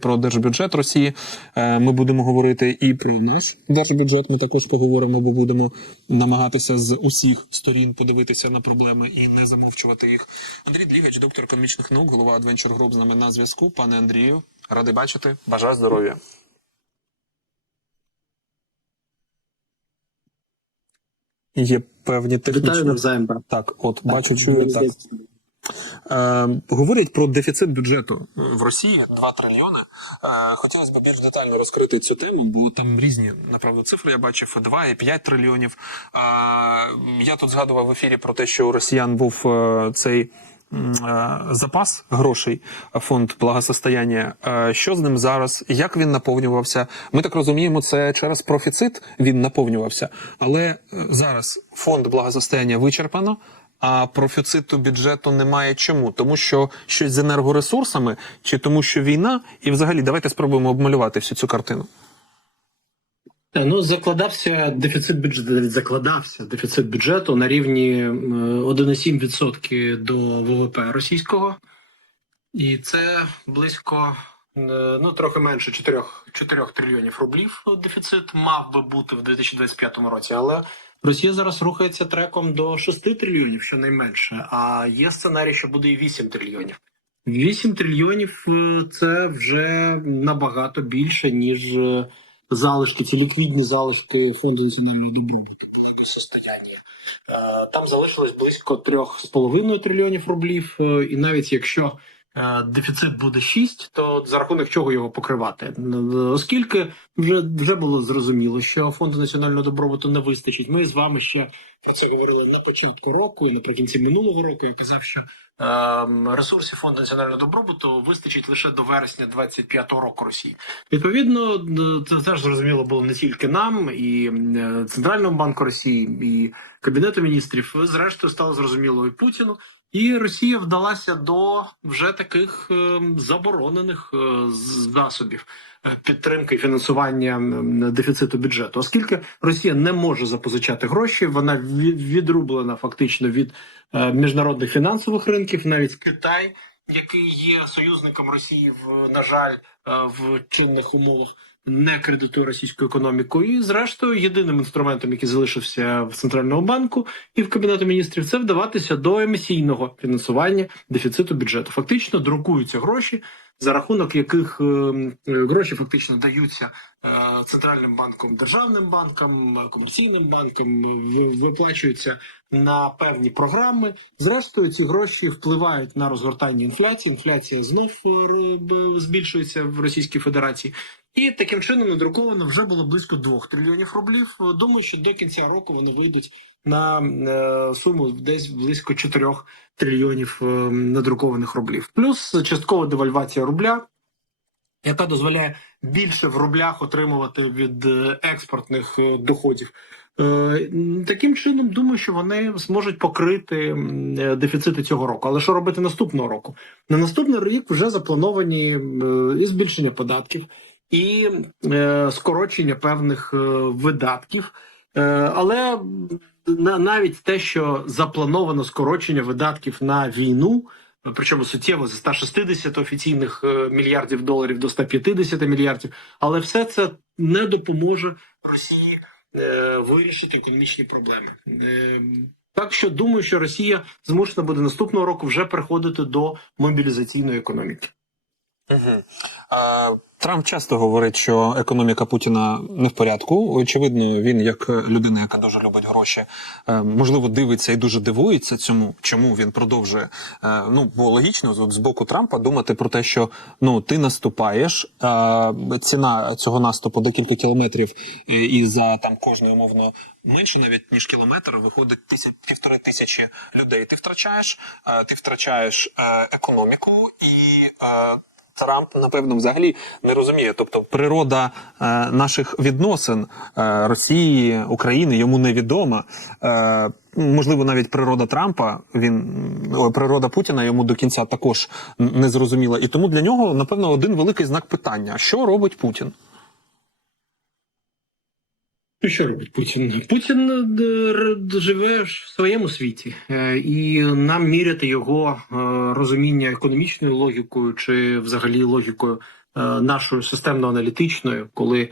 Про держбюджет Росії е, ми будемо говорити і про наш держбюджет. Ми також поговоримо, бо будемо намагатися з усіх сторін подивитися на проблеми і не замовчувати їх. Андрій Длігач, доктор економічних наук, голова Adventure Group з нами на зв'язку. Пане Андрію, радий бачити. Бажаю здоров'я. Є певні Вітаю технічні навзаєм. брат. так. От бачу, чую так. Е, говорять про дефіцит бюджету в Росії 2 трильйони. Е, хотілося б більш детально розкрити цю тему, бо там різні направду цифри. Я бачив і 2 і 5 трильйонів. Е, я тут згадував в ефірі про те, що у росіян був е, цей. е, Запас грошей, фонд благосостояння. Е, Що з ним зараз? Як він наповнювався? Ми так розуміємо, це через профіцит він наповнювався. Але е, зараз фонд благосостояння вичерпано, а профіциту бюджету немає чому? Тому що щось з енергоресурсами, чи тому, що війна, і взагалі давайте спробуємо обмалювати всю цю картину. Е, Ну, закладався дефіцит бюджету, закладався дефіцит бюджету на рівні 1,7% до ВВП російського, і це близько е, ну трохи менше 4, 4 трильйонів рублів. Дефіцит мав би бути в 2025 році, але Росія зараз рухається треком до 6 трильйонів, щонайменше. А є сценарій, що буде і 8 трильйонів. 8 трильйонів е, це вже набагато більше, ніж е, залишки, ці ліквідні залишки фонду національного добробуту состояння. Е, Там залишилось близько 3,5 трильйонів рублів, і навіть якщо дефіцит буде 6, то за рахунок чого його покривати? Е, Оскільки вже, вже було зрозуміло, що фонду національного добробуту не вистачить. Ми з вами ще про це говорили на початку року і наприкінці минулого року. Я казав, що ем, ресурсів фонду національного добробуту вистачить лише до вересня 25-го року Росії. Відповідно, це теж зрозуміло було не тільки нам, і е, Центральному банку Росії, і Кабінету міністрів. Зрештою стало зрозуміло і Путіну. І Росія вдалася до вже таких е, заборонених е, засобів е, підтримки фінансування дефіциту бюджету, оскільки Росія не може запозичати гроші, вона відрублена фактично від міжнародних фінансових ринків, навіть Китай, який є союзником Росії в на жаль в чинних умовах. Не кредитує російську економіку, і зрештою єдиним інструментом, який залишився в центральному банку і в кабінету міністрів, це вдаватися до емісійного фінансування дефіциту бюджету. Фактично друкуються гроші, за рахунок яких е, е, гроші фактично даються е, центральним банком, державним банкам, комерційним банкам, виплачуються на певні програми. Зрештою, ці гроші впливають на розгортання інфляції. Інфляція знов збільшується в Російській Федерації. І таким чином надруковано вже було близько 2 трильйонів рублів. Думаю, що до кінця року вони вийдуть на е, суму десь близько 4 трильйонів е, надрукованих рублів. Плюс часткова девальвація рубля, яка дозволяє більше в рублях отримувати від е, експортних доходів. Таким чином, думаю, що вони зможуть покрити дефіцити цього року. Але що робити наступного року? На наступний рік вже заплановані і збільшення податків, і скорочення певних видатків. Але навіть те, що заплановано скорочення видатків на війну, причому суттєво з 160 офіційних е, мільярдів доларів до 150 мільярдів, але все це не допоможе Росії е, вирішити економічні проблеми. Е, так що думаю, що Росія змушена буде наступного року вже переходити до мобілізаційної економіки. Угу. Трамп часто говорить, що економіка Путіна не в порядку. Очевидно, він, як людина, яка дуже любить гроші, е, можливо, дивиться і дуже дивується цьому, чому він продовжує. Е, Ну, бо логічно з боку Трампа думати про те, що ну ти наступаєш, е, ціна цього наступу декілька кілометрів, е, і за там кожною умовно менше навіть ніж кілометр виходить тисяч півтори тисячі людей. Ти втрачаєш, е, ти втрачаєш е, економіку і. Трамп, напевно, взагалі не розуміє. Тобто, природа е, наших відносин е, Росії, України йому невідома. Е, можливо, навіть природа Трампа, він природа Путіна йому до кінця також не зрозуміла. І тому для нього, напевно, один великий знак питання: що робить Путін? Що робить Путін? Путін е, живе в своєму світі, Е, і нам міряти його е, розуміння економічною логікою чи взагалі логікою нашою системно-аналітичною, коли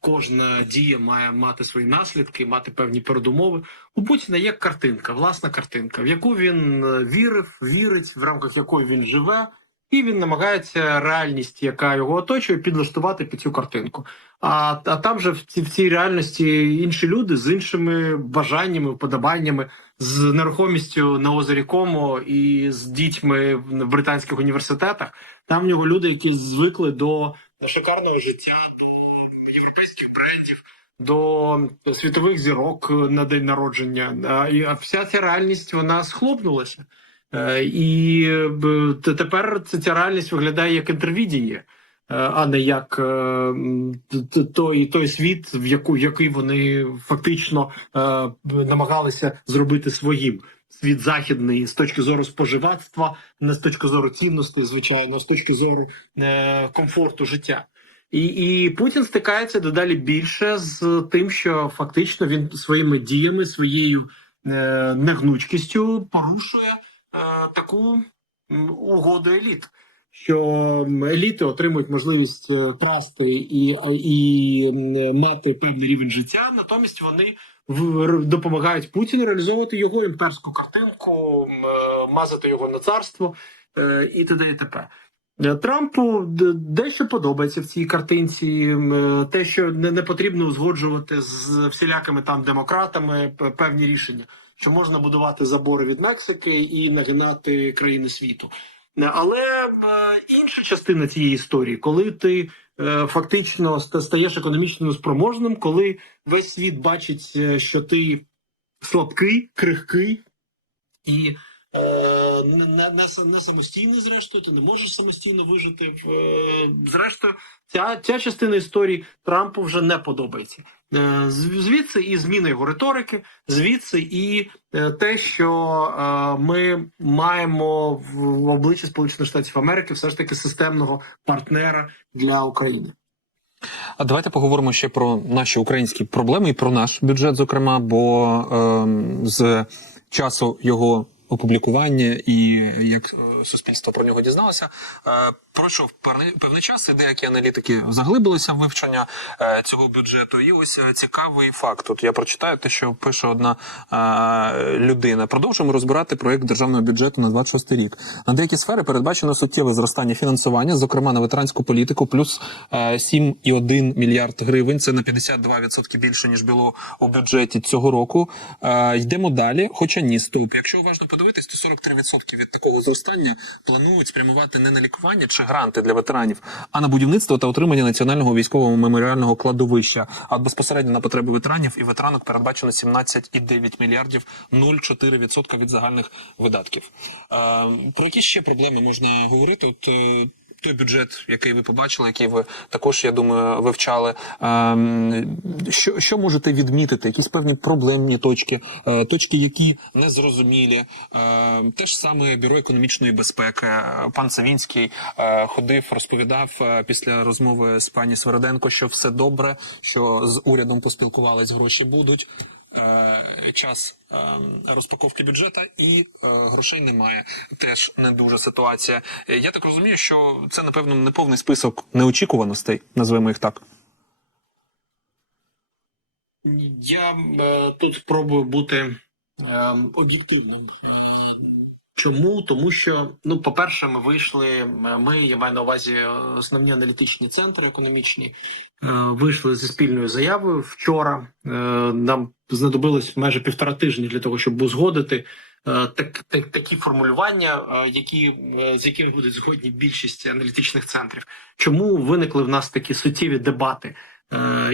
кожна дія має мати свої наслідки, мати певні передумови. У Путіна є картинка, власна картинка, в яку він вірив, вірить, в рамках якої він живе, і він намагається реальність, яка його оточує, підлаштувати під цю картинку. А, а там же в цій, в цій реальності інші люди з іншими бажаннями, вподобаннями, з нерухомістю на озері Комо і з дітьми в британських університетах. Там в нього люди, які звикли до шикарного життя, до європейських брендів, до світових зірок на день народження. А, вся ця реальність вона схлопнулася. Е, І тепер ця реальність виглядає як інтервідіння, е, а не як е, той, той світ, в яку який вони фактично намагалися зробити своїм. Світ західний з точки зору споживацтва, не з точки зору цінностей, звичайно, а з точки зору е, комфорту життя. І, і Путін стикається дедалі більше з тим, що фактично він своїми діями, своєю е, негнучкістю порушує таку угоду еліт. Що еліти отримують можливість е, красти і, і мати певний рівень життя, натомість вони допомагають Путіну реалізовувати його імперську картинку, е, мазати його на царство е, і т.д. і т.п. Е, Трампу дещо подобається в цій картинці. е, Те, що не потрібно узгоджувати з всілякими там демократами певні рішення, що можна будувати забори від Мексики і нагинати країни світу. Але е, інша частина цієї історії, коли ти е, фактично стаєш економічно спроможним, коли весь світ бачить, е, що ти слабкий, крихкий і не, не, не, самостійний, зрештою, ти не можеш самостійно вижити. В, е, зрештою, ця, ця частина історії Трампу вже не подобається. Е, звідси і зміна його риторики, звідси і е, те, що е, ми маємо в, обличчі Сполучених Штатів Америки все ж таки системного партнера для України. А давайте поговоримо ще про наші українські проблеми і про наш бюджет, зокрема, бо ем, з часу його опублікування і як е, суспільство про нього дізналося, е, пройшов певний, час, і деякі аналітики заглибилися в вивчення е, цього бюджету. І ось е, цікавий факт. Тут я прочитаю те, що пише одна е, людина. Продовжуємо розбирати проект державного бюджету на 26 рік. На деякі сфери передбачено суттєве зростання фінансування, зокрема на ветеранську політику, плюс е, 7,1 мільярд гривень. Це на 52% більше ніж було у бюджеті цього року. Йдемо далі. Хоча ні, стоп. Якщо уважно подивитись, то 43% від такого зростання планують спрямувати не на лікування чи гранти для ветеранів, а на будівництво та отримання національного військового меморіального кладовища. А безпосередньо на потреби ветеранів і ветеранок передбачено 17,9 мільярдів 0,4% від загальних видатків. Е, Про які ще проблеми можна говорити? От е, той бюджет, який ви побачили, який ви також, я думаю, вивчали. Ем, Що, що можете відмітити? Якісь певні проблемні точки, е, точки, які незрозумілі. Е, Те ж саме бюро економічної безпеки. Пан Савінський е, ходив, розповідав після розмови з пані Свериденко, що все добре, що з урядом поспілкувались, гроші будуть. Е, Час е, розпаковки бюджета і е, грошей немає. Теж не дуже ситуація. Я так розумію, що це напевно неповний список неочікуваностей, назвемо їх так. Я е, тут спробую бути е, об'єктивним. Чому? Тому що, ну, по-перше, ми вийшли. Ми, я маю на увазі е, основні аналітичні центри економічні, е, вийшли зі спільною заявою вчора. Е, нам знадобилось майже півтора тижні для того, щоб узгодити. Так, так, такі формулювання, які з якими будуть згодні більшість аналітичних центрів, чому виникли в нас такі суттєві дебати,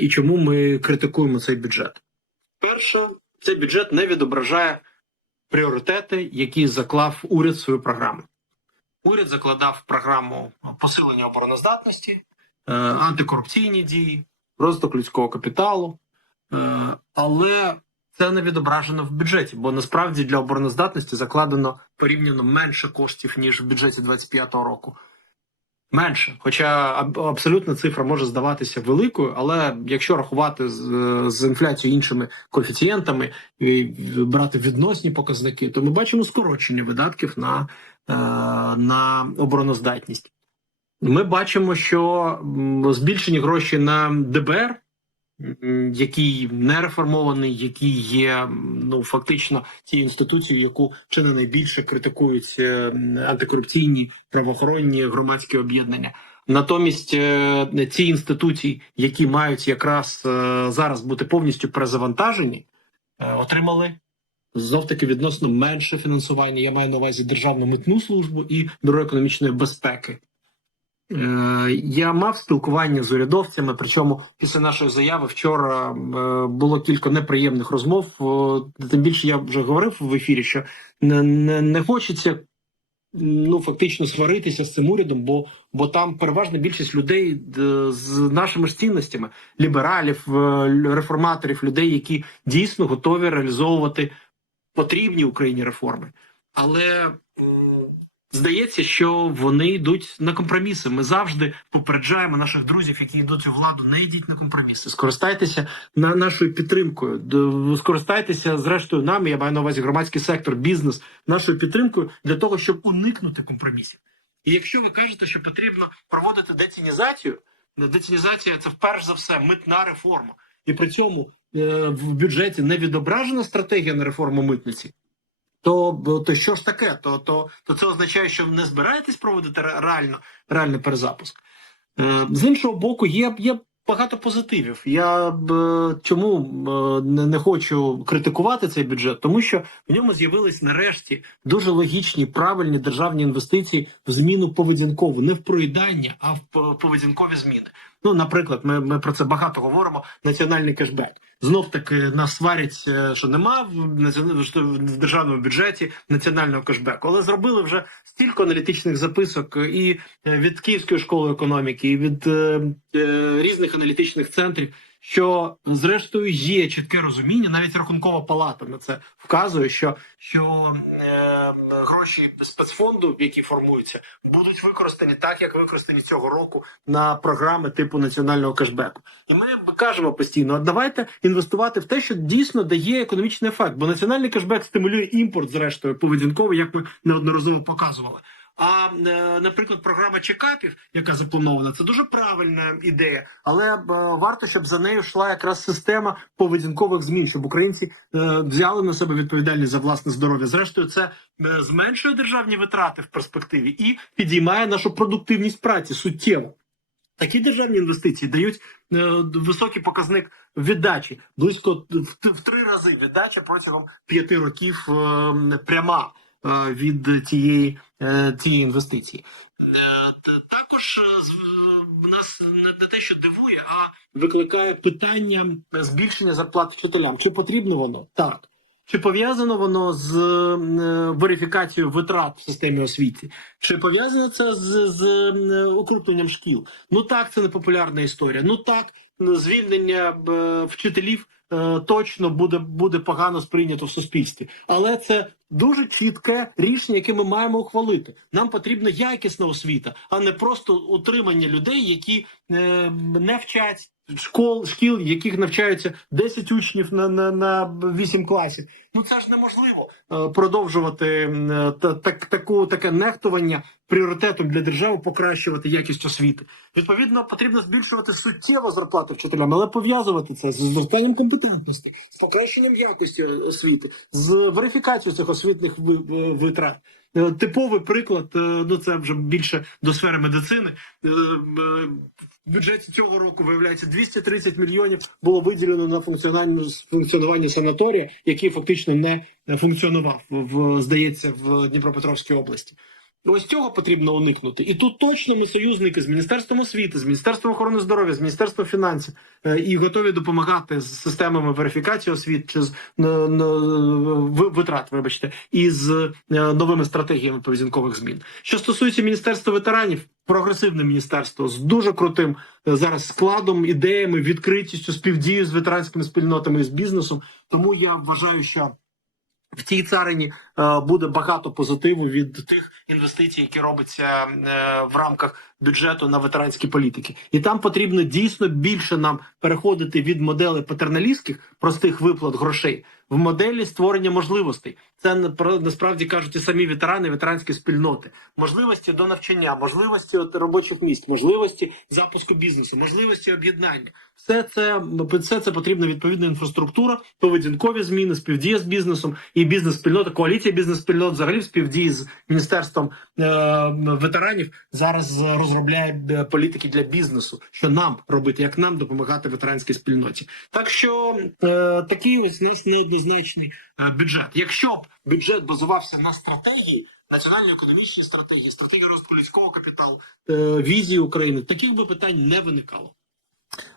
і чому ми критикуємо цей бюджет? Перше, цей бюджет не відображає пріоритети, які заклав уряд в свою програму. Уряд закладав програму посилення обороноздатності, е, антикорупційні дії, розвиток людського капіталу, е, але це не відображено в бюджеті, бо насправді для обороноздатності закладено порівняно менше коштів ніж в бюджеті 2025 року. Менше, хоча абсолютна цифра може здаватися великою, але якщо рахувати з, з інфляцією іншими коефіцієнтами і брати відносні показники, то ми бачимо скорочення видатків на, е, на обороноздатність. Ми бачимо, що збільшені гроші на ДБР, який не реформований, який є ну фактично тією інституцією, яку чи не найбільше критикують е, антикорупційні правоохоронні громадські об'єднання. Натомість е, ці інституції, які мають якраз е, зараз бути повністю перезавантажені, отримали знов таки відносно менше фінансування. Я маю на увазі державну митну службу і бюро економічної безпеки. Е, Я мав спілкування з урядовцями, причому після нашої заяви вчора е, було кілька неприємних розмов. Тим більше я вже говорив в ефірі, що не, не, не хочеться ну фактично сваритися з цим урядом, бо, бо там переважна більшість людей е, з нашими ж цінностями лібералів, реформаторів, людей, які дійсно готові реалізовувати потрібні Україні реформи. Але здається, що вони йдуть на компроміси. Ми завжди попереджаємо наших друзів, які йдуть у владу, не йдіть на компроміси. Скористайтеся на нашою підтримкою. Скористайтеся зрештою нами. Я маю на увазі громадський сектор, бізнес, нашою підтримкою для того, щоб уникнути компромісів. І якщо ви кажете, що потрібно проводити децінізацію, децінізація це вперше за все митна реформа, і при цьому е, в бюджеті не відображена стратегія на реформу митниці. То, то що ж таке? То, то, то це означає, що ви не збираєтесь проводити реально, реальний перезапуск. Е, З іншого боку, є, є багато позитивів. Я б е, чому е, не, не хочу критикувати цей бюджет, тому що в ньому з'явились нарешті дуже логічні, правильні державні інвестиції в зміну поведінкову, не в проїдання, а в поведінкові зміни. Ну, наприклад, ми, ми про це багато говоримо. Національний кешбек. Знов таки нас сварять, е, що нема в що в державному бюджеті національного кешбеку. Але зробили вже стільки аналітичних записок і е, від Київської школи економіки, і від е, е, різних аналітичних центрів, що зрештою є чітке розуміння, навіть рахункова палата на це вказує, що, що е, гроші спецфонду, які формуються, будуть використані так, як використані цього року на програми типу національного кешбеку. І ми кажемо постійно: давайте інвестувати в те, що дійсно дає економічний ефект, бо національний кешбек стимулює імпорт, зрештою, поведінковий, як ми неодноразово показували. А е, наприклад, програма чекапів, яка запланована, це дуже правильна ідея, але е, варто, щоб за нею йшла якраз система поведінкових змін, щоб українці е, взяли на себе відповідальність за власне здоров'я. Зрештою, це зменшує державні витрати в перспективі і підіймає нашу продуктивність праці суттєво. Такі державні інвестиції дають високий показник віддачі, близько в, три рази віддача протягом п'яти років пряма від цієї, е, інвестиції. Е, також е, нас не, те, що дивує, а викликає питання збільшення зарплат вчителям. Чи потрібно воно? Так. Чи пов'язано воно з е, верифікацією витрат в системі освіти? Чи пов'язано це з, з е, укрупненням шкіл? Ну так, це не популярна історія. Ну так, звільнення е, вчителів е, точно буде, буде погано сприйнято в суспільстві. Але це дуже чітке рішення, яке ми маємо ухвалити. Нам потрібна якісна освіта, а не просто утримання людей, які е, не вчать. Школ, шкіл, яких навчаються 10 учнів на, на, на 8 класів. Ну це ж неможливо е, продовжувати е, та, так, таку, таке нехтування пріоритетом для держави покращувати якість освіти. Відповідно, потрібно збільшувати суттєво зарплати вчителям, але пов'язувати це з зростанням компетентності, з покращенням якості освіти, з верифікацією цих освітних ви- ви- витрат. Е, Типовий приклад, е, ну це вже більше до сфери медицини. В бюджеті цього року виявляється 230 мільйонів було виділено на функціональне функціонування санаторія, який фактично не функціонував в здається в Дніпропетровській області. Ось цього потрібно уникнути. І тут точно ми союзники з міністерством освіти, з міністерством охорони здоров'я, з міністерством фінансів е, і готові допомагати з системами верифікації освіт чи з н- ви- витрат, вибачте, і з е, новими стратегіями поведінкових змін. Що стосується міністерства ветеранів, прогресивне міністерство з дуже крутим е, зараз складом, ідеями, відкритістю, співдією з ветеранськими спільнотами і з бізнесом. Тому я вважаю, що в тій царині е, буде багато позитиву від тих інвестицій, які робиться е, в рамках бюджету на ветеранські політики. І там потрібно дійсно більше нам переходити від моделей патерналістських простих виплат грошей в моделі створення можливостей. Це насправді кажуть і самі ветерани, ветеранські спільноти, можливості до навчання, можливості от робочих місць, можливості запуску бізнесу, можливості об'єднання. Все це все це потрібна відповідна інфраструктура, поведінкові зміни, співдія з бізнесом і бізнес-спільнота, коаліція бізнес-спільнот, взагалі в співдії з міністерством е, ветеранів зараз розробляє е, політики для бізнесу. Що нам робити, як нам допомагати ветеранській спільноті? Так що е, такий ось наш неоднозначний е, бюджет. Якщо б бюджет базувався на стратегії. Національно-економічній стратегії, стратегії розвитку людського капіталу, е, візії України, таких би питань не виникало.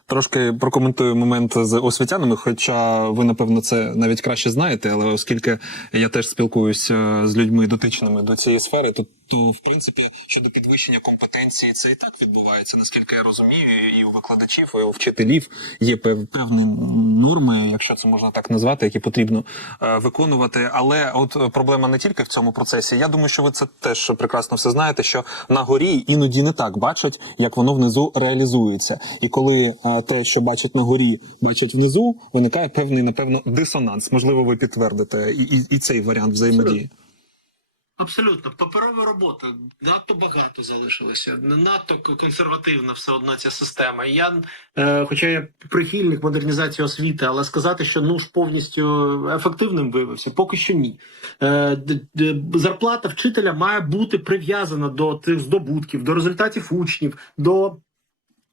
Трошки прокоментую момент з освітянами, хоча ви, напевно, це навіть краще знаєте, але оскільки я теж спілкуюся з людьми дотичними до цієї сфери, то, то в принципі щодо підвищення компетенції це і так відбувається, наскільки я розумію, і у викладачів, і у вчителів є пев- певні норми, якщо це можна так назвати, які потрібно е, виконувати. Але от е, проблема не тільки в цьому процесі. Я думаю, що ви це теж прекрасно все знаєте, що на горі іноді не так бачать, як воно внизу реалізується. І коли е, те, що бачать на горі, бачать внизу, виникає певний, напевно, дисонанс. Можливо, ви підтвердите і, і, і цей варіант взаємодії. Абсолютно, паперової роботи надто багато залишилося. Не надто консервативна все одно ця система. Я, е, хоча я прихильник модернізації освіти, але сказати, що ну ж повністю ефективним виявився, поки що ні. Е, зарплата вчителя має бути прив'язана до тих здобутків, до результатів учнів, до.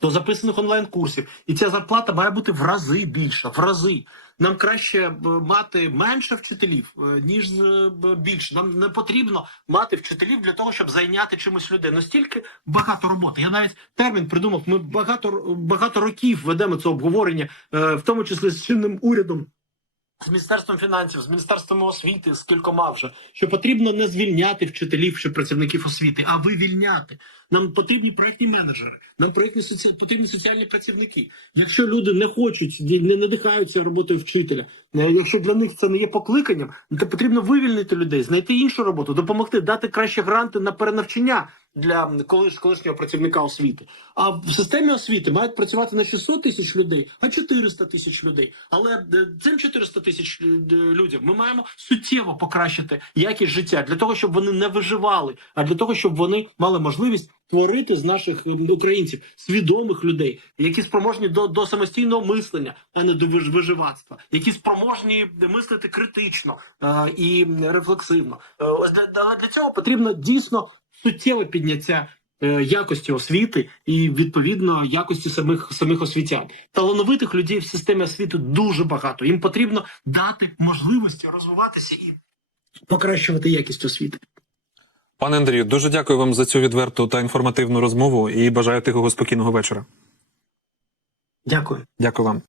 До записаних онлайн-курсів, і ця зарплата має бути в рази більша, в рази. Нам краще е, мати менше вчителів, е, ніж е, більше. Нам не потрібно мати вчителів для того, щоб зайняти чимось людей. Настільки багато роботи. Я навіть термін придумав. Ми багато багато років ведемо це обговорення, в тому числі з чинним урядом. З міністерством фінансів, з міністерством освіти, з кількома вже що потрібно не звільняти вчителів чи працівників освіти, а вивільняти. Нам потрібні проектні менеджери, нам проектні соці... потрібні соціальні працівники. Якщо люди не хочуть, не надихаються роботою вчителя, якщо для них це не є покликанням, то потрібно вивільнити людей, знайти іншу роботу, допомогти, дати кращі гранти на перенавчання для колиш... колишнього працівника освіти. А в системі освіти мають працювати не 600 тисяч людей, а 400 тисяч людей. Але е, цим 400 тисяч е, людям ми маємо суттєво покращити якість життя для того, щоб вони не виживали, а для того, щоб вони мали можливість творити з наших ем, українців свідомих людей, які спроможні до, до самостійного мислення, а не до виж- виживацтва, які спроможні мислити критично е, і рефлексивно. Е, ось для, для цього потрібно дійсно суттєве підняття. е, Якості освіти і відповідно якості самих самих освітян талановитих людей в системі освіти дуже багато. Їм потрібно дати можливості розвиватися і покращувати якість освіти. Пане Андрію, дуже дякую вам за цю відверту та інформативну розмову і бажаю тихого спокійного вечора. Дякую. Дякую вам.